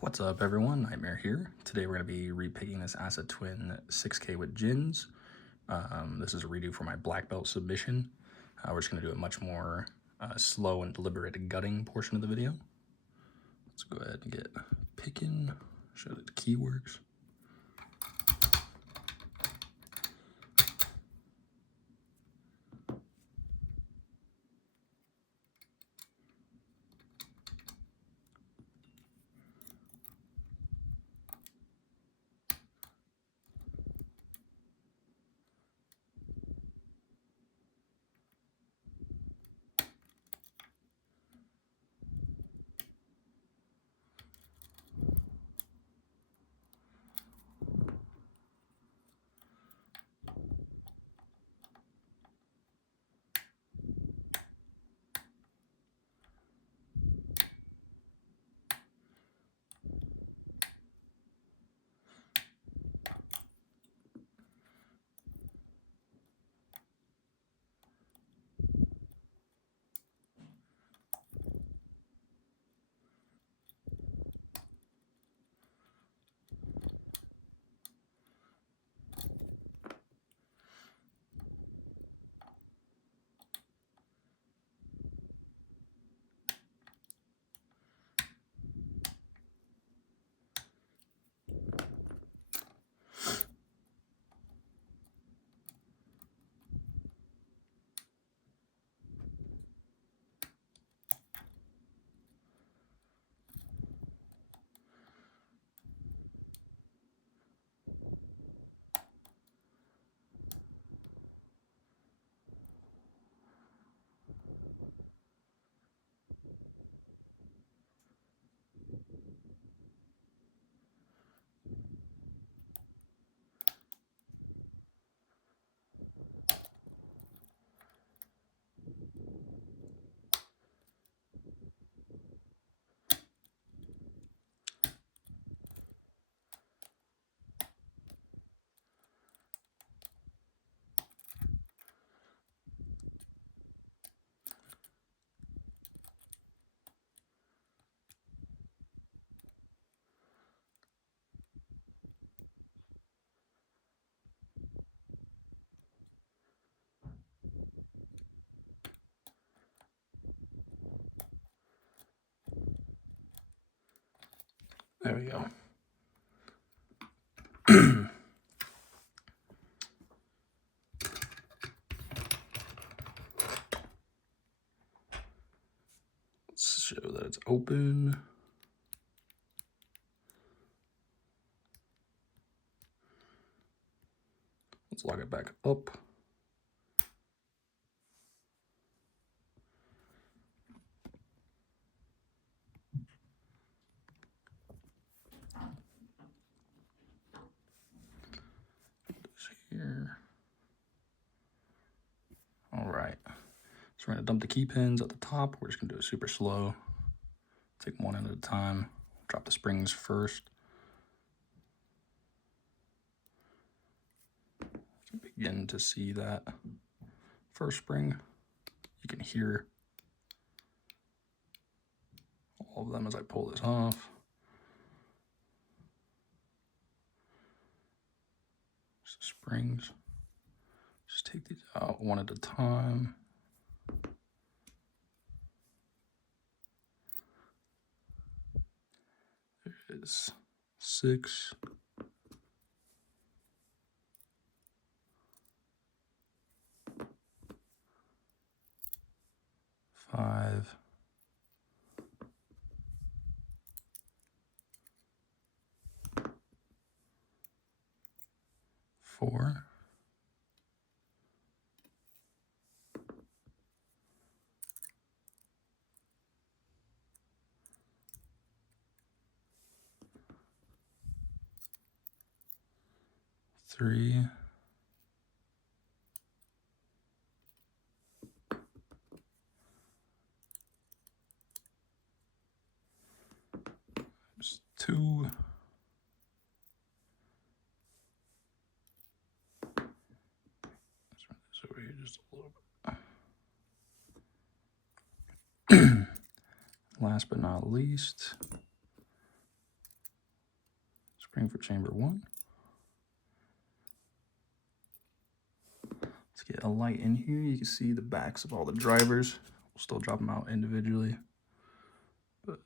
What's up everyone, Nightmare here. Today we're going to be repicking this ASSA Twin 6K with gins. This is a redo for my black belt submission. We're just going to do a much more slow and deliberate gutting portion of the video. Let's go ahead and get picking, show that the key works. There we go. Let's show that it's open. Let's lock it back up. Here. All right, so we're gonna dump the key pins at the top. We're just gonna do it super slow. Take one at a time. Drop the springs first. You can begin to see that first spring. You can hear all of them as I pull this off. Just the springs. Just take these out one at a time. There is 6. 5. 4. 3. 2. Let's run this over here just a little bit. Last but not least, spring for chamber 1. Let's get a light in here. You can see the backs of all the drivers. We'll still drop them out individually, but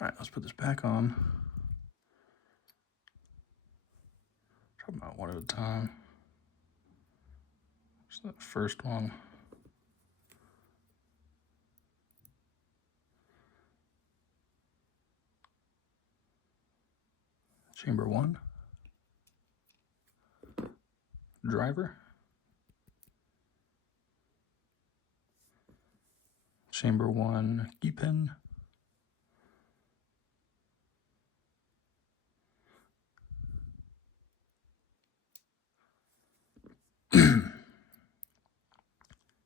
all right, let's put this back on. Drop them out one at a time. So that first one. Chamber 1. Driver. Chamber 1 key pin.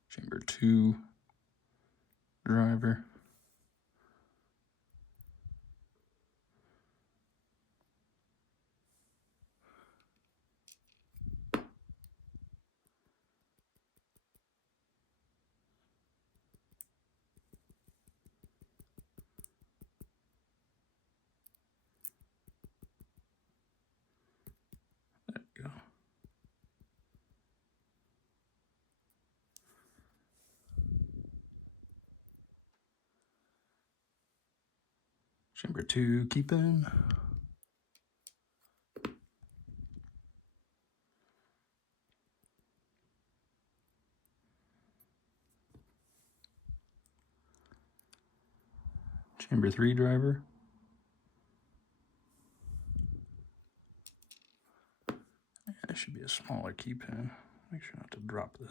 Chamber 2 driver. There you go. Chamber 2 key pin. Chamber 3 driver. Yeah, it should be a smaller key pin. Make sure not to drop this.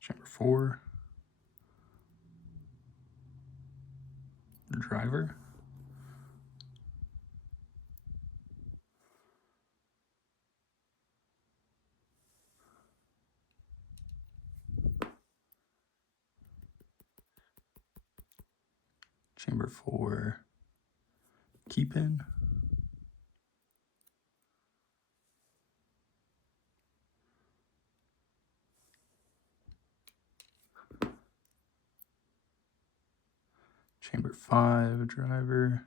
Chamber 4 driver. Chamber 4 key pin. Chamber 5 driver.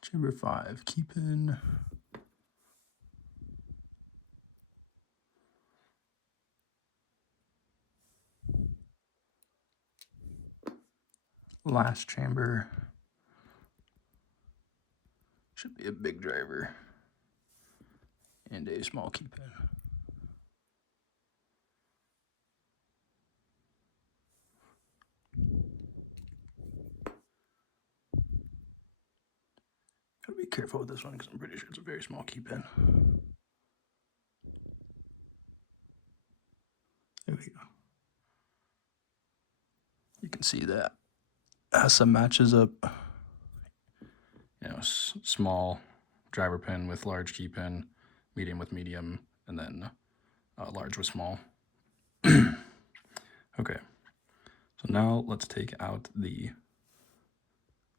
Chamber 5 key pin. Last chamber should be a big driver and a small key pin. Gotta be careful with this one because I'm pretty sure it's a very small key pin. There we go. You can see that ASSA matches up, small driver pin with large key pin, medium with medium, and then large with small. Okay, so now let's take out the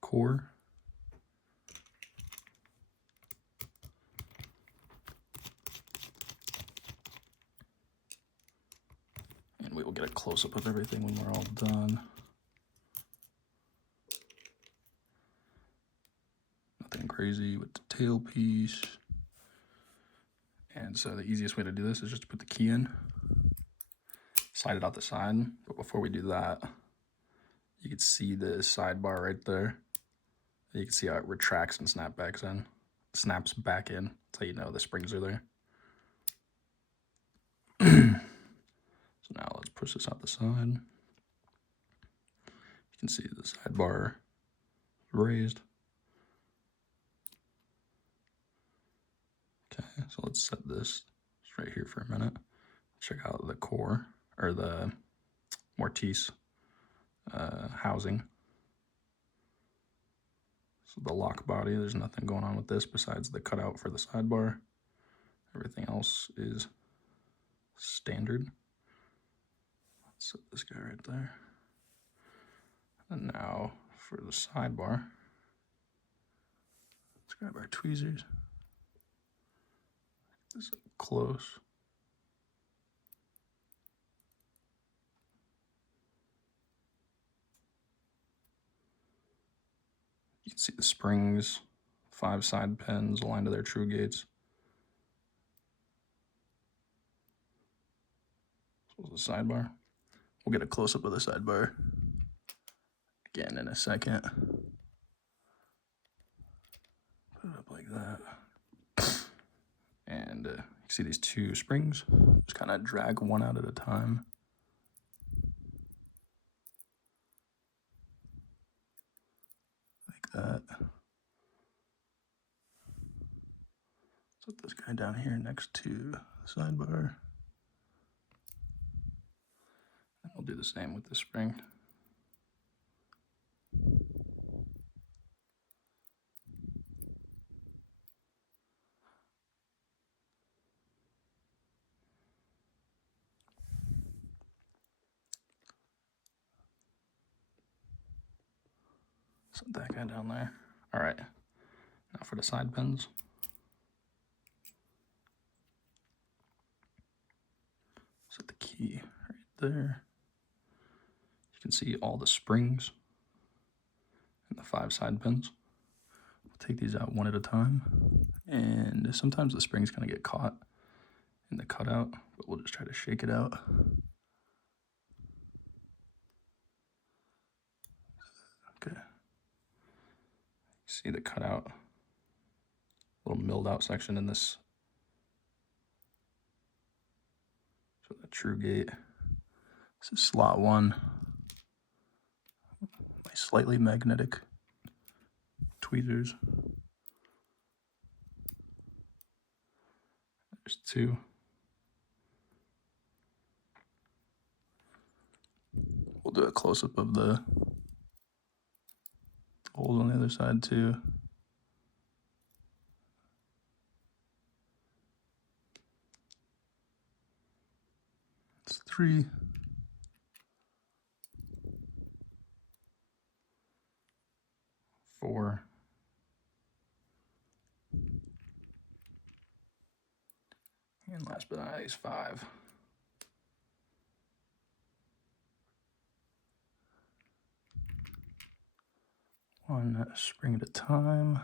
core. And we will get a close-up of everything when we're all done. Nothing crazy with the tailpiece. And so the easiest way to do this is just to put the key in, slide it out the side. But before we do that, you can see the sidebar right there. You can see how it retracts and snaps back in. That's how you know the springs are there. So now let's push this out the side. You can see the sidebar raised. Okay, so let's set this right here for a minute. check out the core, or the mortise housing. So the lock body, there's nothing going on with this besides the cutout for the sidebar. Everything else is standard. Let's set this guy right there. And now for the sidebar, let's grab our tweezers. This is up close. You can see the springs, 5 side pins aligned to their true gates. So the sidebar. We'll get a close-up of the sidebar again in a second. Put it up like that. And you see these 2 springs. Just kind of drag one out at a time. Like that. Put this guy down here next to the sidebar. And we'll do the same with the spring. Set that guy down there. All right, now for the side pins. Set the key right there. You can see all the springs and the 5 side pins. We'll take these out one at a time. And sometimes the springs kind of get caught in the cutout, but we'll just try to shake it out. Okay. See the cutout, little milled out section in this. So the true gate. This is slot 1. My slightly magnetic tweezers. There's 2. We'll do a close-up of the holes on the other side too. It's 3. 4. And last but not least, 5. One spring at a time.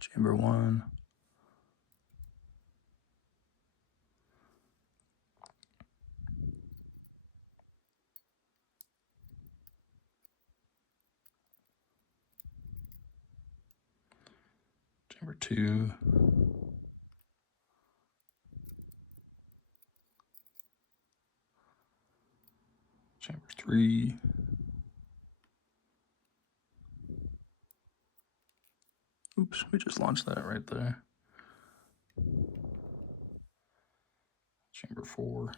Chamber 1. Chamber 2. Chamber 3. Oops, we just launched that right there. Chamber 4.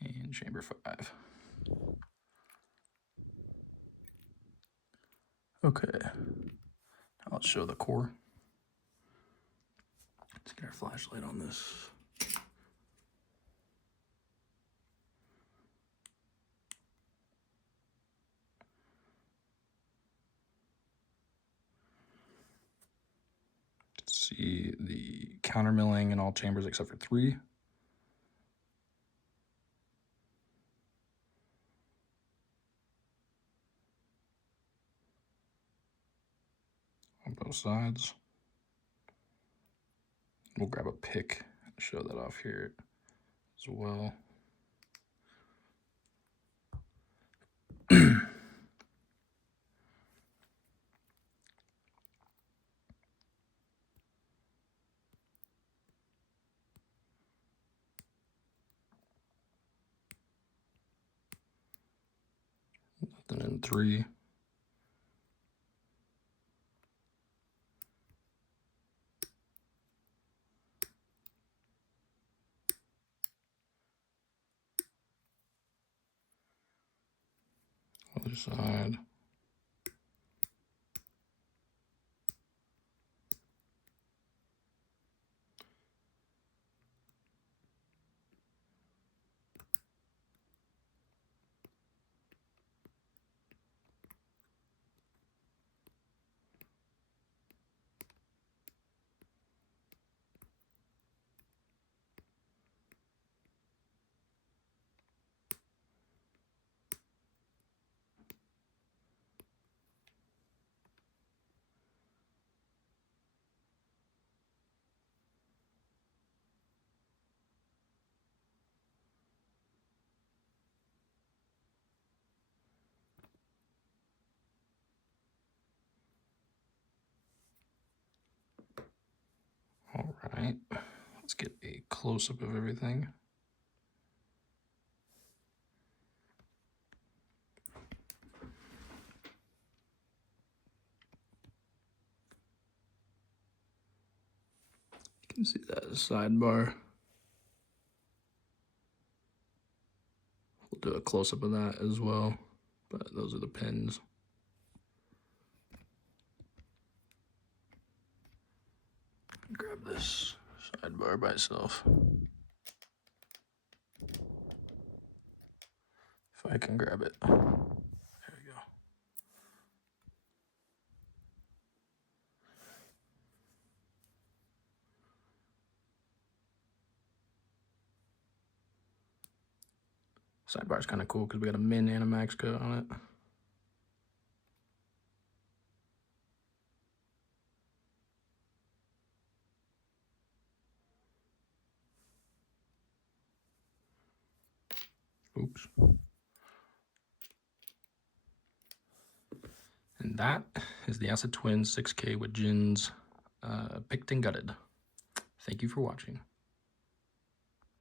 And chamber 5. Okay, now let's show the core. Let's get our flashlight on this. See the counter milling in all chambers except for 3. On both sides. We'll grab a pick and show that off here as well. 2003. Other side. All right, let's get a close-up of everything. You can see that sidebar. We'll do a close-up of that as well, but those are the pins. Grab this sidebar by itself. If I can grab it. There we go. Sidebar is kind of cool because we got a min and a max cut on it. Oops. And that is the ASSA Twin 6K with gins picked and gutted. Thank you for watching.